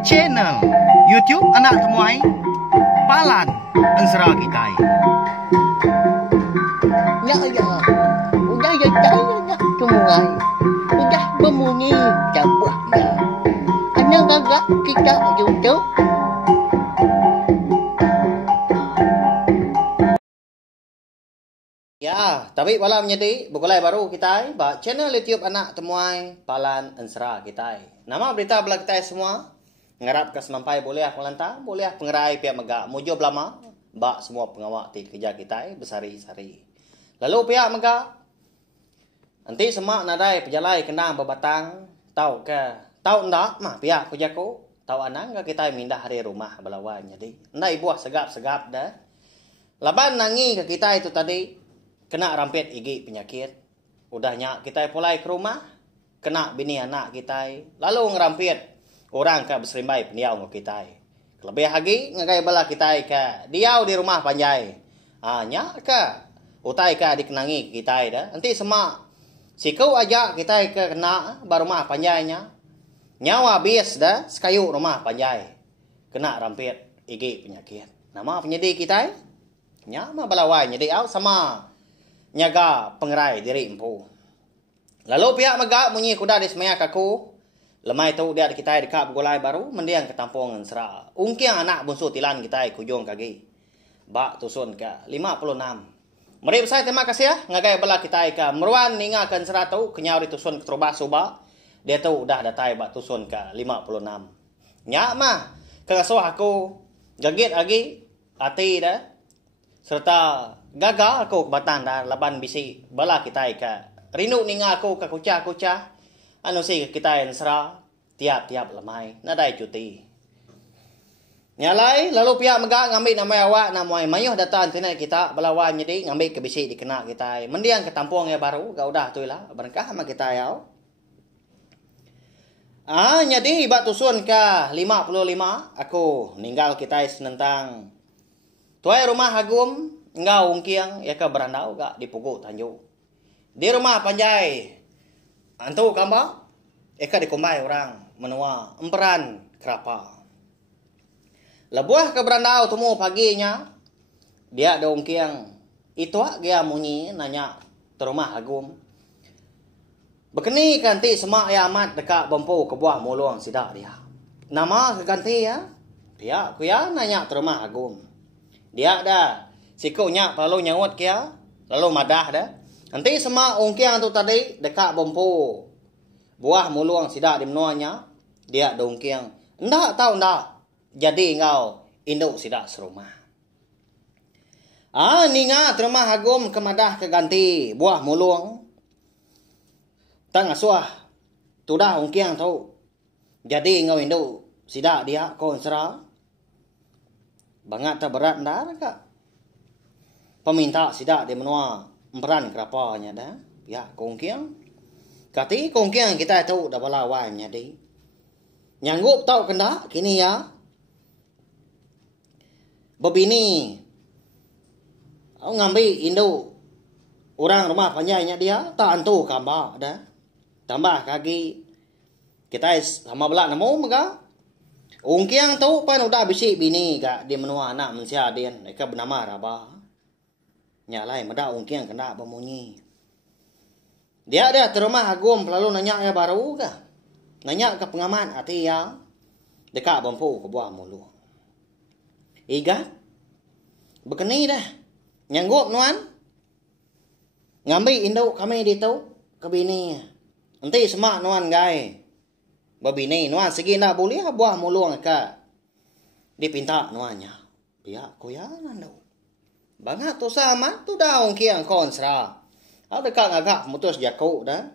Channel YouTube anak temuai Palan Ensera Kitai. Ya ya, udah ya ya temuai, udah berbunyi cabutnya. Anak gagak kita YouTube. Ya, tapi malam jadi bukulai baru kita ba channel YouTube anak temuai Palan Ensera Kitai. Nama berita belah kita semua. Ngarap ke semampai boleh aku lantang, boleh pengerai pihak megak mujo belama, ba semua pengawak ti kerja kita besari-sari. Lalu pihak megak nanti semak nadai pejalai kenang berbatang, tahu ke? Tahu ndak mah pihak kerjaku, tahu anang ke kita mindah hari rumah belawan jadi. Ndai buah segap-segap dah. Laban nangi ke kita itu tadi kena rampet igi penyakit. Udahnya kita pulai ke rumah, kena bini anak kita, lalu ngerampet orang ke berserimbai peniau ng kita. Lebih lagi ngagai bala kita ke diau di rumah panjai. Nya ke utai ke dikenangi kita dah. Nanti semak sikau aja kita ke kena bar rumah panjainya. Nyawa bias dah sekayu rumah panjai. Kena rampet igi penyakit. Nama penyedi kita nya mah balawai nyedi au sama nyaga pengerai diri empu. Lalu pihak megak munyi kuda di semaya kaku. Lemai tu dia kita dekat begolai baru mendiang ke tampung Ensera. Ungkiang anak bungsu tilan kita kujung kaki. Bak tusun ke 56. Mari saya terima kasih ya ngagai bala kita ke meruan ninga ke Ensera tu kenyau ditusun ke Trubah Subah. Dia tu udah datai bak tusun ke 56. Nyak mah kengasuh aku gagit lagi hati dah. Serta gagal aku kebatan dah laban bisi bala kita ke rindu ninga aku ke kucah-kucah. Anu sih kita Ensera tiap-tiap lemai nadai cuti. Nyalai lalu pihak megak ngambil nama awak nama mayuh datang internet kita belawan jadi ngambil ke bisi dikena kita. Mendiang ke tampung ya baru gak udah tu lah berkah sama kita ya. Jadi bak tusun ke 55 aku ninggal kita senentang tuai rumah agum engau ungkiang ya ke berandau gak dipukul Tanjung. Di rumah panjai antu kamba eka dikombai orang menua emperan kerapa. Lebuah ke berandau temu paginya dia dong kiang itu dia munyi nanya ke rumah agum. Bekeni ganti semak ya amat dekat bempu ke buah muluang sidak dia. Nama keganti ya. Dia kuya nanya ke rumah agum. Dia dah sikunya lalu nyawat kia lalu madah dah. Nanti semak ungkiang tu tadi dekat bempu buah muluang sidak di menuanya dia dongkiang ndak tahu ndak jadi engkau induk sidak serumah. Ninga terima agum kemadah keganti buah muluang tang asuah tu dah ungkiang tu jadi engkau induk sidak dia kau Ensera bangat tak berat ndak kak peminta sidak di menua emperan kerapanya dah ya kongkiang kati kongkiang kita tu dah balawanya di nyanggup tau kena kini ya bebini au ngambil induk orang rumah panjainya dia tak antu kamba dah tambah kaki kita sama belak nemu mega ungkiang tu pan udah bisi bini gak di menua anak mensia dian eka bernama Rabah. Nyalai meda ungkiang kena bemunyi. Dia ada terumah agum lalu nanya ya baru ke. Nanya ke pengaman hati ya. Dekat bempu ke buah mulu. Iga. Bekeni dah. Nyanggup nuan. Ngambil induk kami di tu ke bini. Nanti semak nuan gai. Babini nuan segi nak boleh buah mulu ke. Dipinta nuannya. Pihak kuya nandu. Bangat tu sama tu daun kiang Ensera. Ada dekat agak mutus jaku dah.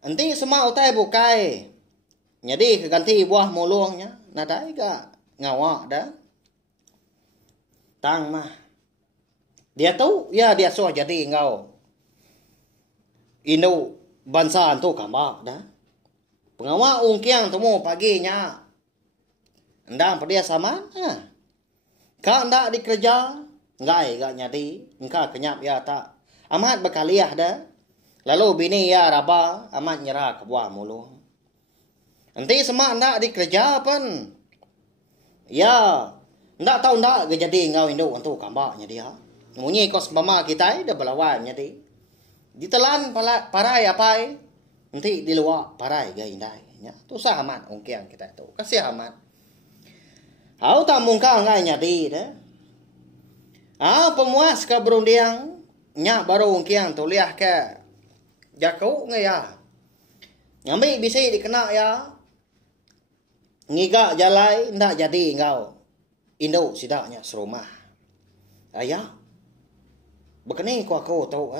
Nanti semua utai bukai. Jadi keganti buah muluangnya. Nadai gak ngawak dah. Tang mah. Dia tu ya dia suah jadi engkau. Induk bangsa tu kambak dah. Pengawak ungkiang temu paginya. Endang pedia sama. Kak ndak dikerja. Ngai gak nyadi, engkau kenyap ya tak. Amat berkaliah dah. Lalu bini ya Rabah amat nyerah ke buah mulu. Nanti semak ndak di kerja pun. Ya, ndak tahu ndak jadi ngau induk untuk kambaknya dia. Munyi kos mama kita dah belawannya di. Ditelan parai apa nanti di luar parai gay indai nya. Tu sahamat ongkiang kita tu. Kasih amat. Hau tak mungkal ngai nyadi dah. Pemuas ke berundiang nya baru ongkiang tu liah ke jakau ngai ya. Ngambil bisi dikena ya. Ngiga jalai ndak jadi ngau. Indo sidaknya serumah. Ayah. Begini ku aku tahu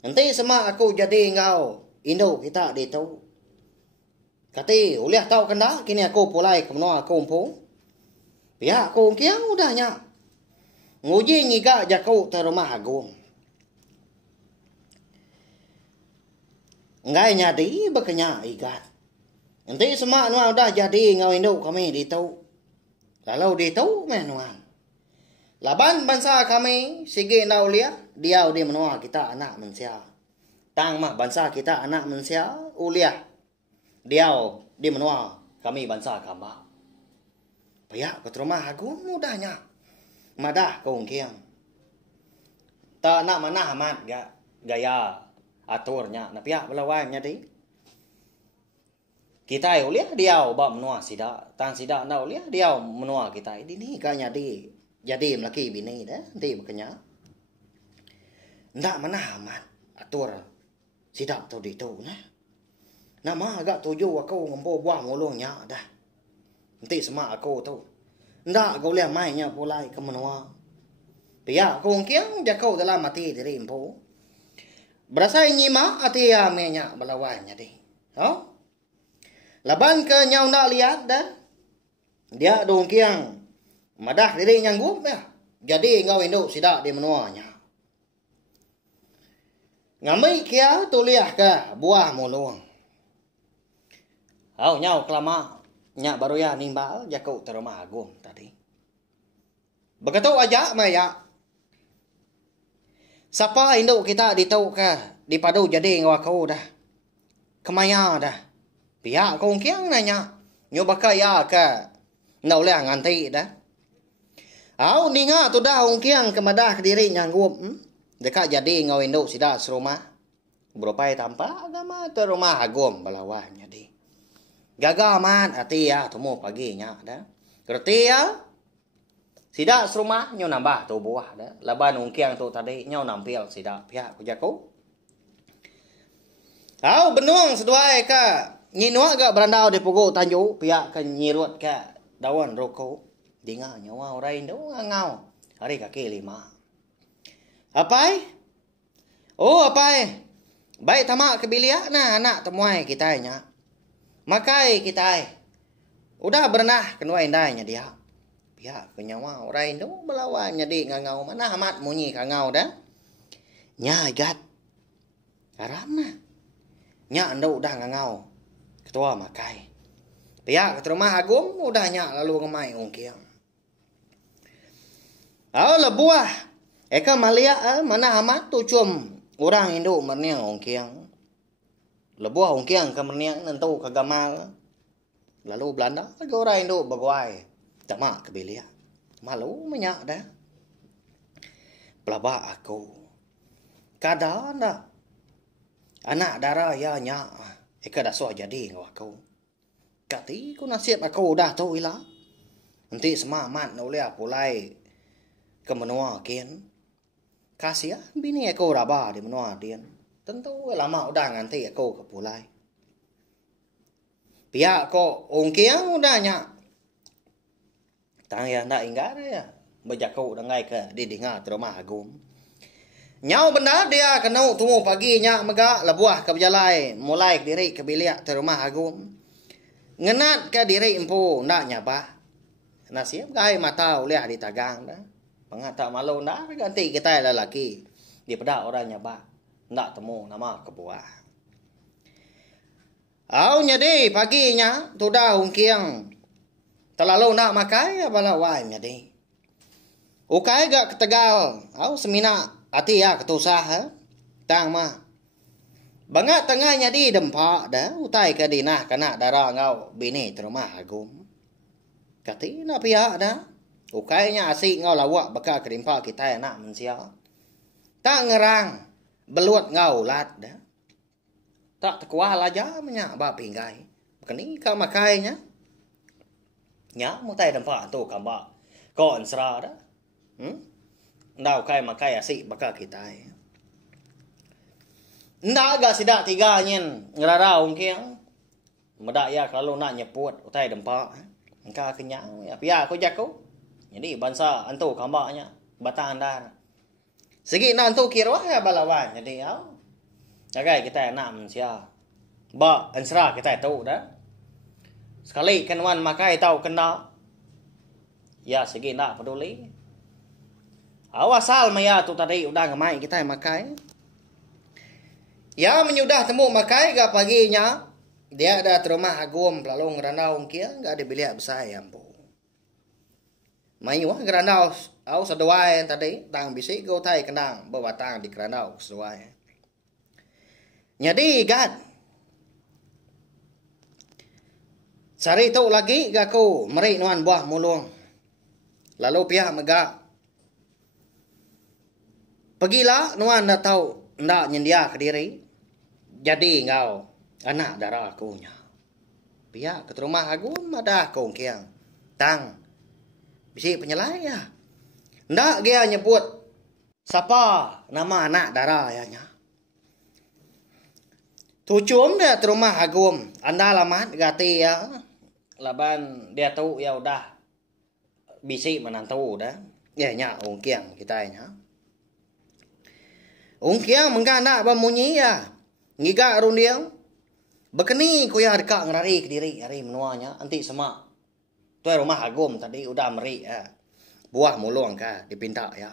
Nanti sama aku jadi ngau. Indo kita di tahu. Kati uliah tahu kena kini aku pulai ke menua aku umpung. Pihak aku kiang udahnya. Nguji ngiga jakau te rumah agung. Ngai nyadi bekenya igat. Nanti semua nuan udah jadi ngau induk kami di tahu. Lalu di tahu menuan. Laban bangsa kami sige naulia dia di menua kita anak manusia. Tang mah bangsa kita anak manusia uliah. Dia di menua kami bangsa kama. Paya ke rumah agung mudahnya. Madah kau kiang. Tak nak mana amat gaya aturnya. Nah pihak belawannya di. Kita uliah dia bawa menua sida. Tang sida na uliah dia menua kita. Ini ni kanya di. Jadi melaki bini dah. Nanti makanya. Ndak mana amat atur. Sida tu di tu nah. Nama agak tuju aku ngompo buah mulungnya dah. Nanti semua aku tu. Ndak kau lihat mainnya pulai ke menua. Pihak kau kiang jakau dalam mati diri impu. Berasa nyima hati ya menya belawannya di. Oh? Laban ke nyau nak lihat dah. Dia dong kiang. Madah diri nyanggup ya. Jadi ngau induk sidak di menuanya. Ngamai kia tuliah ke buah mulung. Nyau kelama. Nyak baru ya nimbal jakau terumah agung tadi. Begitu aja maya. Siapa induk kita ditau ke dipadu jadi ngawakau dah. Kemaya dah. Pihak kau kiang nanya. Nyobaka ya ke. Naulah nganti dah. Ninga tu dah kiang kemadah diri nyanggup. Dekat jadi ngau induk sida serumah. Berupai tanpa agama terumah agung balawahnya di. Gagaman hati ya temu paginya dah. Kerti ya. Sida serumah nyo nambah tu buah dah. Laban ungkiang tu tadi nyo nampil sida pihak ku jaku. Benuang seduai ka nyinua ga berandau di pukul tanju pihak ke nyirut ke daun rokok. Dinga nyawa orang Indo ngau. Hari kaki 5. Apai? Apai. Baik tamak kebilia nah anak temuai kita nya. Makai kita. Udah berenah kenua indahnya dia. Pihak kenyawa orang Indo melawannya di ngau mana amat munyi ngau dah. Nya igat. Karamna. Nya ando udah ngau. Ketua makai. Pihak ke rumah agung udahnya lalu ngemai ungkiang. Lebuah. Eka malia mana amat tu cum orang Indo merniang ungkiang. Lebuah ungkiang ke merniang nentu kagamal. Lalu Belanda lagi orang Indo bagwai. Tamak kebilia. Malu menyak dah. Pelabak aku. Kada dah. Anak darah ya nyak. Eka dah suah jadi ngau aku. Kati ku nasib aku dah tu ilah. Nanti semamat nulia pulai ke menua kian. Kasih ya bini aku raba di menua dian. Tentu lama udah nganti aku ke pulai. Pihak ko ungkiang udahnya. Tang ya ndak ingat ya. Bejaku udah ngai ke didinga rumah agung. Nyau benda dia kena temu paginya mega lebuah ke berjalai mulai diri ke bilik rumah agung. Ngenat ke diri empu ndak nyapa. Nasib gai mata uliah di tagang dah. Pengata malu ndak ganti kita lelaki. Di pedak orang nyapa. Ndak temu nama kebuah. Nyadi paginya tu dah ungkiang. Terlalu nak makai bala wai nyadi. Ukai gak ketegal. Semina hati ya ketusah. Tang mah. Bangat tengahnya di dempak dah utai ke dinah kena darah ngau bini terumah agum. Kati na pihak dah. Ukainya asik ngau lawak baka kerimpa kita nak mensia. Tak ngerang belut ngau lat dah. Tak tekuah laja menyak ba pinggai. Kini ka makainya. Nya mutai dempak tu kamba. Kon sera dah. Ndau kai makai asik baka kita. Ndak agak sidak tiga nyen ngerara ungkiang. Medak ya kalau nak nyeput utai dempak. Engka kenyang ya pia aku jaku. Jadi bangsa antu kambaknya batang anda. Segi nak antu kirwah ya balawan jadi au. Jagai kita nak mensia. Ba ansra kita tahu dah. Sekali kenwan makai tahu kena. Ya segi nak peduli. Awasal maya tu tadi udah ngemai kita makai. Ya menyudah temu makai gak paginya dia ada terumah agum lalu ngerandau kia gak ada bilik besar yang bu. Mai wah ngerandau au seduai tadi tang bisi go tai kendang bawa tang di kerandau seduai. Jadi gad cari tu lagi gak ku meri nuan buah mulung. Lalu pihak megak. Pergilah nuan dah tahu ndak nyendia ke diri. Jadi engkau anak darah akunya. Pihak ke rumah aku ada kong kiang. Tang. Bisi penyelai ya. Ndak dia nyebut siapa nama anak darah ya nya. Tucum dia ke rumah agum. Anda alamat gati ya. Laban dia tahu ya udah. Bisi menantu dah. Ya nya ong kiang kita nya. Ong kiang mengkana bamunyi ya. Ngiga arun dia. Bekeni kuya dekat ngerari ke diri hari menuanya. Nanti semak. Tu rumah agum tadi udah meri ya. Buah mulung ka dipinta ya.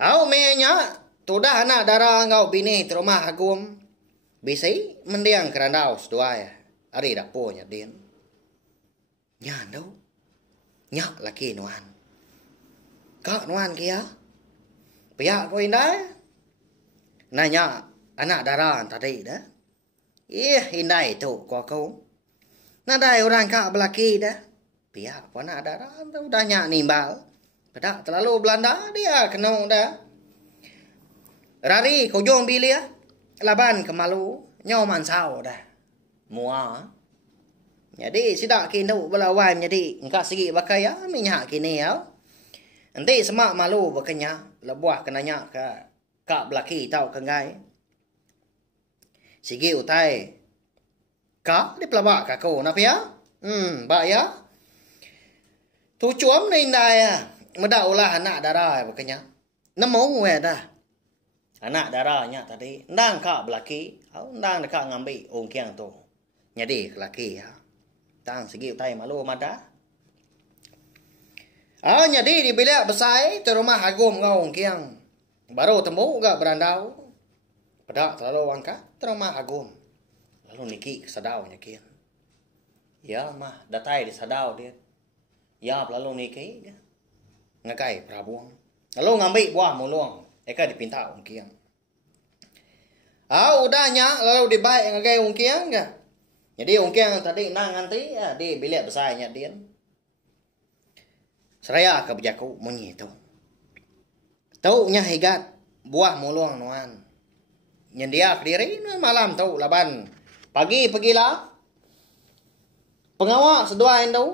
Au menya tu dah anak darah ngau bini tu rumah agum. Bisi mendiang kerandau sedua ya. Hari dapurnya din. Nya đâu. Nya laki nuan. Kak nuan kia. Pihak ko indah. Nanya anak darah tadi dah. Indai tu kau kau. Nadai orang kak belaki dah. Pihak pun anak darah tu dah nyak nimbal. Pedak terlalu Belanda dia kena dah. Rari kau jom bilia. Laban kemalu. Nyaman sao dah. Mua. Jadi sidak kini belawan jadi engkau segi bakai ya minyak kini ya. Nanti semak malu berkenya. Lebuah kenanya kak belaki tahu kengai. Sigi utai. Kak di pelabak kakau. Napa ya? Bak ya? Tu cuam ni indah ya. Medak ulah anak darah berkenya. Nemu dah. Anak darahnya tadi. Ndang kak belaki. Ndang dekat ngambil ong kiang tu. Jadi laki ya. Tang segi utai malu mada. Jadi di bilik besar. Di rumah agum ngau ong kiang. Baru temu gak berandau. Pedak terlalu angkat. Terumah agum. Lalu niki kesadau nyakin. Ya mah datai di sadau dia. Ya lalu niki. Ngakai prabuang. Lalu ngambil buah mulung. Eka dipinta ungkiang. Udahnya lalu dibaik ngakai ungkiang enggak. Jadi ungkiang tadi nang nanti ya, di bilik besarnya dia. Seraya ke bejaku munyi tu. Taunya higat buah mulung nuan. Nyendia ke diri malam tahu laban. Pagi pergilah. Pengawak sedua yang tahu.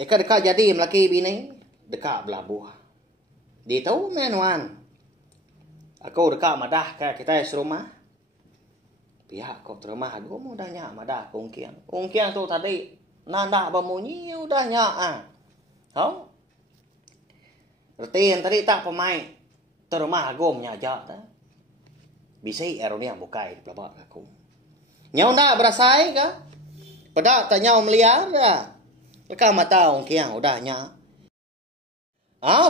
Eka dekat jadi melaki bini. Dekat belah buah. Dia tahu menuan. Aku dekat madah ke kita serumah. Pihak kau terumah aku udah nyak madah ungkiang. Ungkiang tu tadi. Nanda bermunyi udah nyak. Tahu? Retiin tadi tak pemain. Terumah aku nyajak dah. Bisa eronia bukai di pelabak aku. Nyau nak berasai ke? Pedak tak nyau meliar dah. Kau mata orang kiang udah nyak.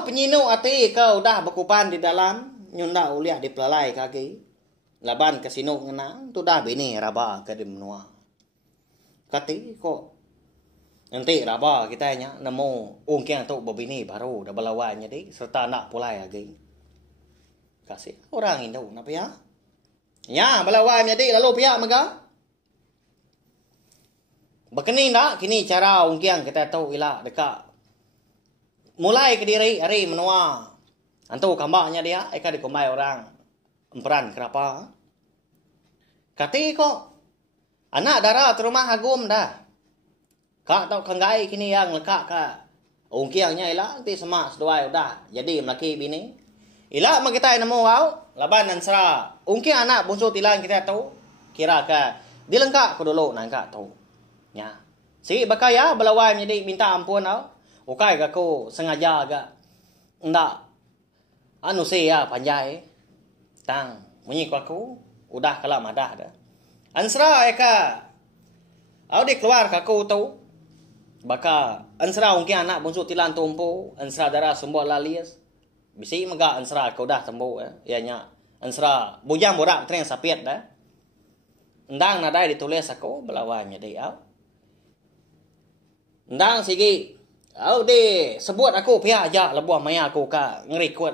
Penyinu hati kau udah berkupan di dalam. Nyunda uliak di pelalai kaki. Laban kesinu ngenang. Tu dah bini raba ke di menua. Kati kok. Nanti raba kita nyak. Nemu orang kiang tu berbini baru. Dah berlawan jadi. Serta nak pulai lagi. Kasih orang Indo. Kenapa ya? Ya, belawai menjadi lalu pihak mega. Berkening tak? Kini cara ungkiang kita tahu ilah dekat. Mulai ke diri hari menua. Antu kambaknya dia, eka dikumai orang. Emperan kenapa? Kati kok. Anak darah terumah agum dah. Kak tahu kenggai kini yang lekak ka. Ungkiangnya ilah, nanti semak seduai udah. Jadi melaki bini. Ilah kita nemu wau. Laban dan serah. Ungkiang anak bungsu tilang kita tahu. Kira ka. Dilengkak ko dulu nangka tahu. Ya. Si bakaya belawai menjadi minta ampun tau. Ukai aku sengaja agak ndak anu saya panjai. Tang bunyi aku udah kalah madah dah. Ansra eka. Au dik keluar aku tahu. Baka ansra mungkin anak bungsu tilan tumpu, ansra darah sumbo lalias. Bisi mega ansra kau dah tembu ya nya. Ansra bujang borak tren sapiet dah. Ndang nadai ditulis aku belawai menjadi au. Ndang sigi. Au de sebut aku pihak aja lebuah maya aku ka ngerikut.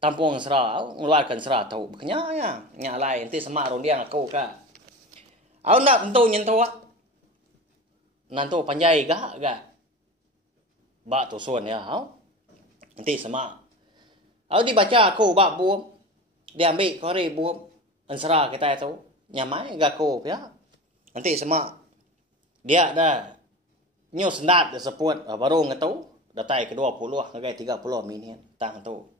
Tampung serah au ngeluarkan serah tahu. Bekenya ya. Nya lain nanti semak rondiang aku ka. Au nak tentu nyentuh. Nanti panjai gak. Bak tu suan ya au. Nanti semak. Au dibaca aku bak buam. Diambil kori buam. Ansera kita itu. Nyamai gak aku pihak. Nanti semak. Dia dah. Nyo sendat disebut baru ngetau datai ke-20 ngagai 30 minian tang tu.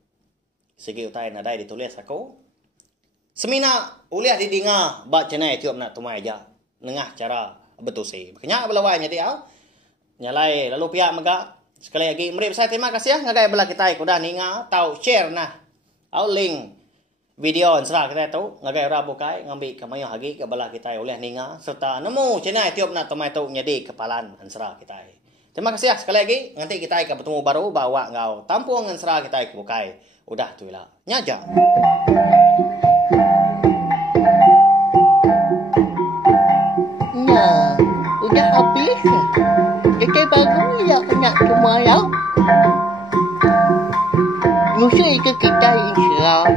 Segi utai nadai ditulis aku. Semina uliah didinga ba cenai tiup nak tumai aja. Nengah cara betul sih. Makanya belawai nya dia. Nyalai lalu pihak mega sekali lagi meri saya terima kasih ya ngagai bela kita kuda ninga tau share nah. Au link video ansra kita tu ngagai rabu kai ngambil kamayo hagi ke bala kita oleh ninga serta nemu cenai tiup nak tomai tu nyadi kepalan ansra kita. Terima kasih ya sekali lagi nanti kita akan bertemu baru bawa ngau tampung ansra kita ke bukai. Udah tu lah. Nyaja. Nah, udah habis. Jadi baru ya nak semua ya. Musuh itu kita insya